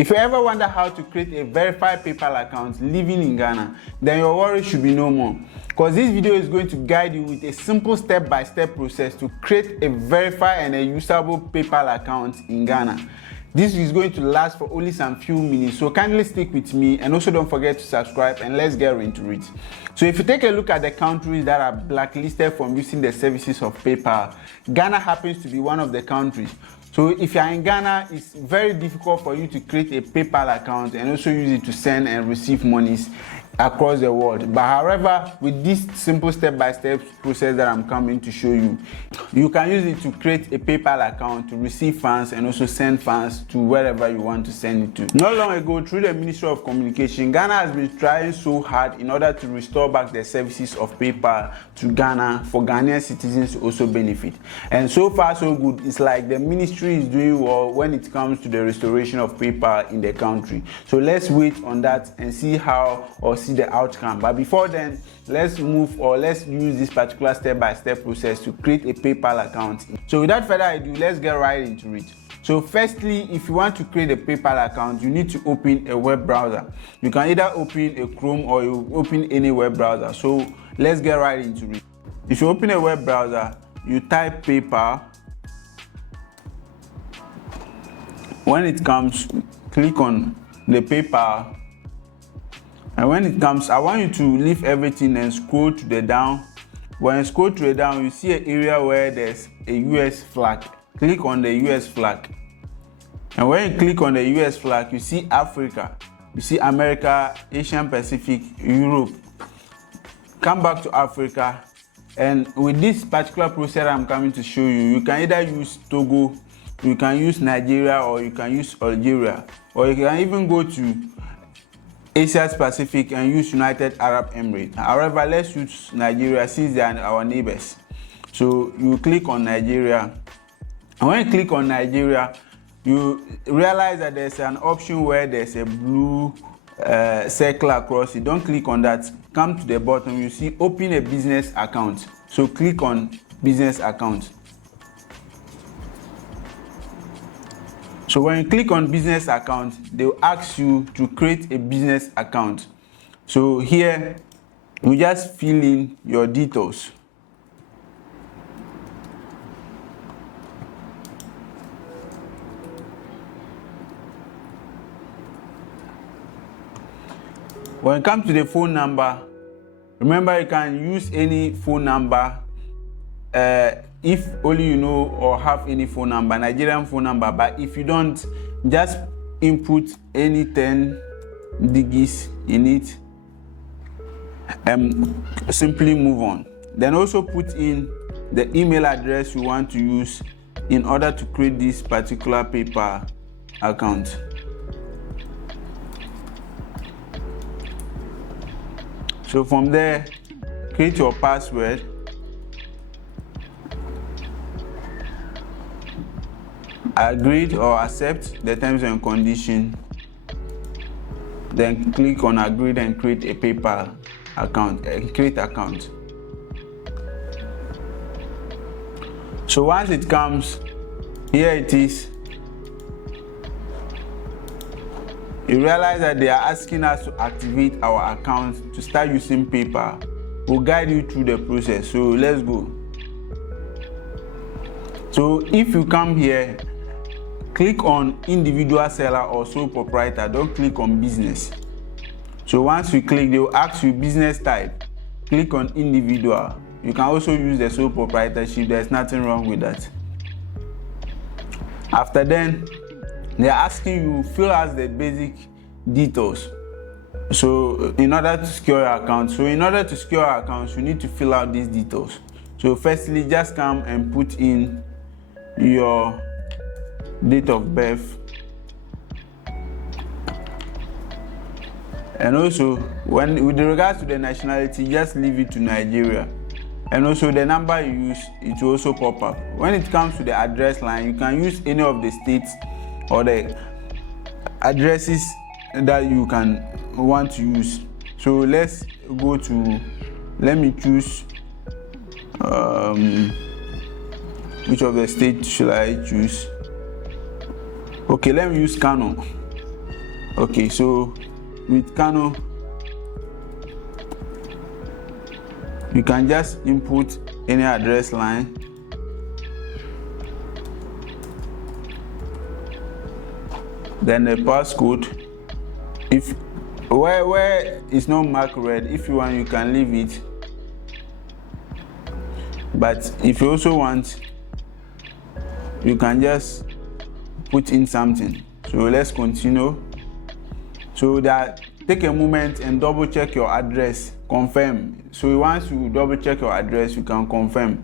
If you ever wonder how to create a verified PayPal account living in Ghana, then your worry should be no more, because this video is going to guide you with a simple step-by-step process to create a verified and a usable PayPal account in Ghana. This is going to last for only some few minutes, so kindly stick with me, and also don't forget to subscribe, and let's get into it. So if you take a look at the countries that are blacklisted from using the services of PayPal, Ghana happens to be one of the countries. So if you are in Ghana, it's very difficult for you to create a PayPal account and also use it to send and receive monies across the world. But however, with this simple step-by-step process that I'm coming to show you, you can use it to create a PayPal account to receive funds and also send funds to wherever you want to send it to. Not long ago, through the Ministry of Communication, Ghana has been trying so hard in order to restore back the services of PayPal to Ghana for Ghanaian citizens to also benefit. And so far so good. It's like the ministry is doing well when it comes to the restoration of PayPal in the country. So let's wait on that and see how or see the outcome. But before then, let's use this particular step-by-step process to create a PayPal account. So without further ado, let's get right into it. So firstly, if you want to create a PayPal account, you need to open a web browser. You can either open a Chrome or you open any web browser. So let's get right into it. If you open a web browser, you type PayPal. When it comes, click on the PayPal. And when it comes, I want you to leave everything and scroll to the down. When you scroll to the down, you see an area where there's a US flag. Click on the US flag. And when you click on the US flag, you see Africa, you see America, Asian Pacific, Europe. Come back to Africa. And with this particular process I'm coming to show you, you can either use Togo, you can use Nigeria, or you can use Algeria, or you can even go to Asia Pacific and use United Arab Emirates. However, let's use Nigeria since they are our neighbors. So you click on Nigeria, and when you click on Nigeria, you realize that there's an option where there's a blue circle across it. Don't click on that. Come to the bottom, you see open a business account. So click on business account. So when you click on business account, they will ask you to create a business account. So here, you just fill in your details. When it comes to the phone number, remember you can use any phone number if only you know or have any phone number, Nigerian phone number. But if you don't, just input any 10 digits in it and simply move on. Then also put in the email address you want to use in order to create this particular PayPal account. So from there, create your password. Agreed or accept the terms and conditions. Then click on agreed and create a PayPal account. Create account. So once it comes, here it is. You realize that they are asking us to activate our account to start using PayPal. We'll guide you through the process. So let's go. So if you come here, click on individual seller or sole proprietor. Don't click on business. So once you click, they will ask you business type. Click on individual. You can also use the sole proprietorship. There's nothing wrong with that. After then, they're asking you fill out the basic details. So in order to secure your account, you need to fill out these details. So firstly, just come and put in your date of birth, and also with regards to the nationality, just leave it to Nigeria. And also the number you use, it will also pop up. When it comes to the address line, you can use any of the states or the addresses that you can want to use. So let's go to, let me choose which of the states should I choose? Okay, let me use Kano. Okay, so with Kano, you can just input any address line. Then the passcode. If where it's not marked red, if you want, you can leave it. But if you also want, you can just put in something. So let's continue. So that take a moment and double check your address, confirm. So once you double check your address, you can confirm.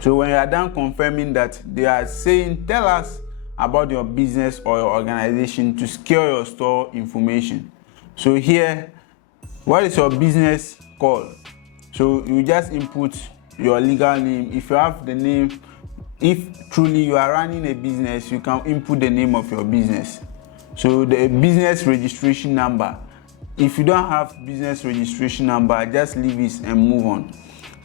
So when you are done confirming that, they are saying tell us about your business or your organization to secure your store information. So here, what is your business called? So you just input your legal name. If you have the name, if truly you are running a business, you can input the name of your business. So the business registration number. If you don't have business registration number, just leave it and move on.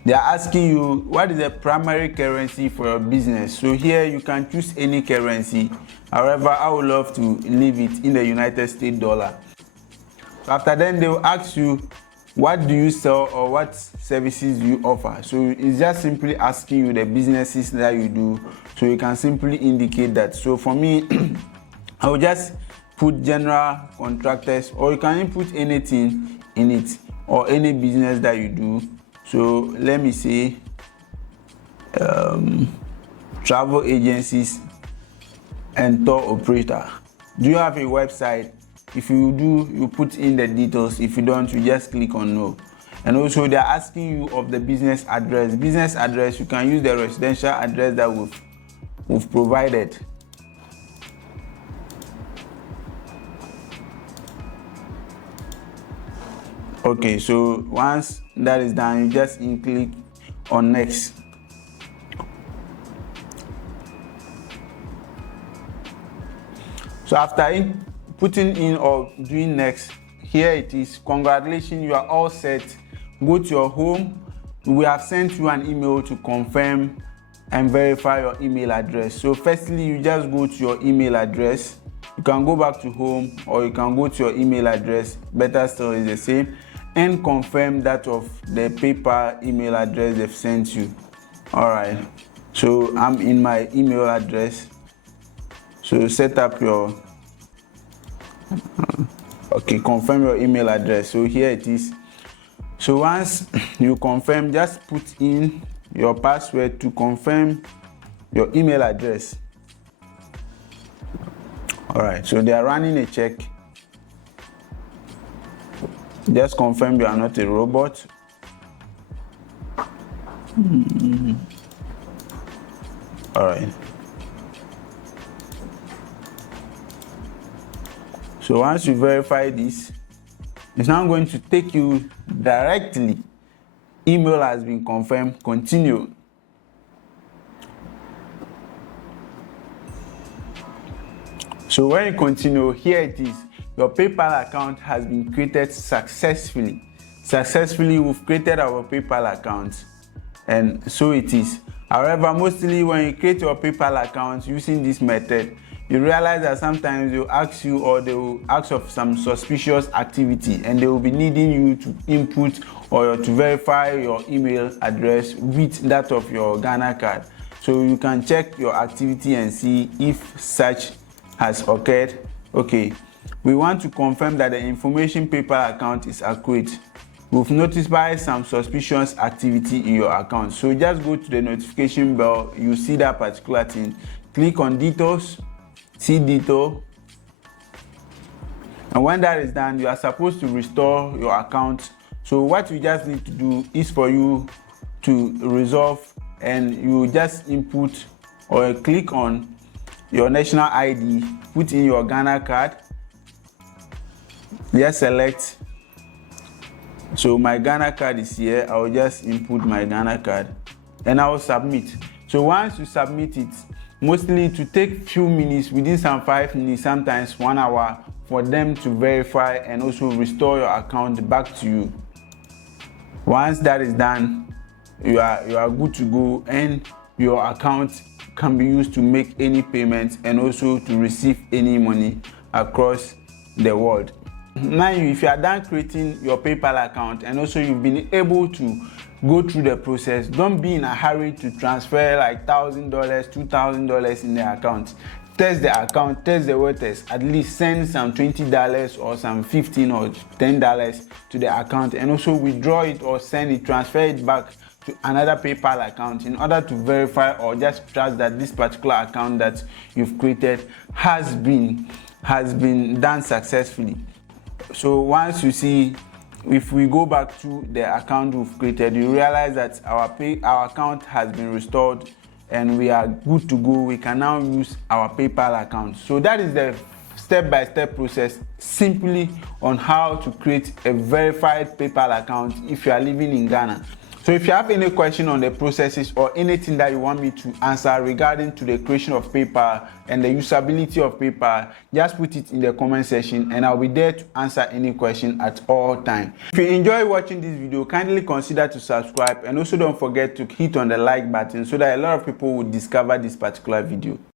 They are asking you what is the primary currency for your business. So here you can choose any currency. However, I would love to leave it in the United States dollar. So after then, they will ask you what do you sell or what services do you offer. So it's just simply asking you the businesses that you do. So you can simply indicate that. So for me, I will just put general contractors, or you can input anything in it or any business that you do. So let me say travel agencies and tour operator. Do you have a website? If you do, you put in the details. If you don't, you just click on no. And also they're asking you of the business address. Business address, you can use the residential address that we've provided. Okay, so once that is done, you just click on next. So after putting in or doing next, here it is. Congratulations, you are all set. Go to your home. We have sent you an email to confirm and verify your email address. So firstly, you just go to your email address. You can go back to home or you can go to your email address. Better still is the same. And confirm that of the paper email address they've sent you. All right. So I'm in my email address. So set up your, okay, confirm your email address. So here it is. So once you confirm, just put in your password to confirm your email address. All right. So they are running a check. Just confirm you are not a robot. All right. So once you verify this, it's now going to take you directly. Email has been confirmed. Continue. So when you continue, here it is. Your PayPal account has been created successfully. We've created our PayPal account, and so it is. However, mostly when you create your PayPal account using this method, you realize that sometimes they'll ask you or they will ask of some suspicious activity, and they will be needing you to input or to verify your email address with that of your Ghana card. So you can check your activity and see if such has occurred. Okay. We want to confirm that the information PayPal account is accurate. We've notified some suspicious activity in your account. So just go to the notification bell. You see that particular thing. Click on details, see detail. And when that is done, you are supposed to restore your account. So what you just need to do is for you to resolve, and you just input or click on your national ID, put in your Ghana card. Just select. So my Ghana card is here. I will just input my Ghana card and I will submit. So once you submit it, mostly to take few minutes, within some 5 minutes, sometimes 1 hour, for them to verify and also restore your account back to you. Once that is done, you are good to go, and your account can be used to make any payments and also to receive any money across the world. Mind you, if you are done creating your PayPal account and also you've been able to go through the process, don't be in a hurry to transfer like $1,000, $2,000 in the account. Test the account, test the waters, at least send some $20 or some $15 or $10 to the account, and also withdraw it or send it, transfer it back to another PayPal account in order to verify or just trust that this particular account that you've created has been done successfully. So once you see, if we go back to the account we've created, you realize that our account has been restored and we are good to go. We can now use our PayPal account. So that is the step-by-step process simply on how to create a verified PayPal account if you are living in Ghana. So if you have any question on the processes or anything that you want me to answer regarding to the creation of PayPal and the usability of PayPal, just put it in the comment section and I'll be there to answer any question at all time. If you enjoy watching this video, kindly consider to subscribe and also don't forget to hit on the like button so that a lot of people will discover this particular video.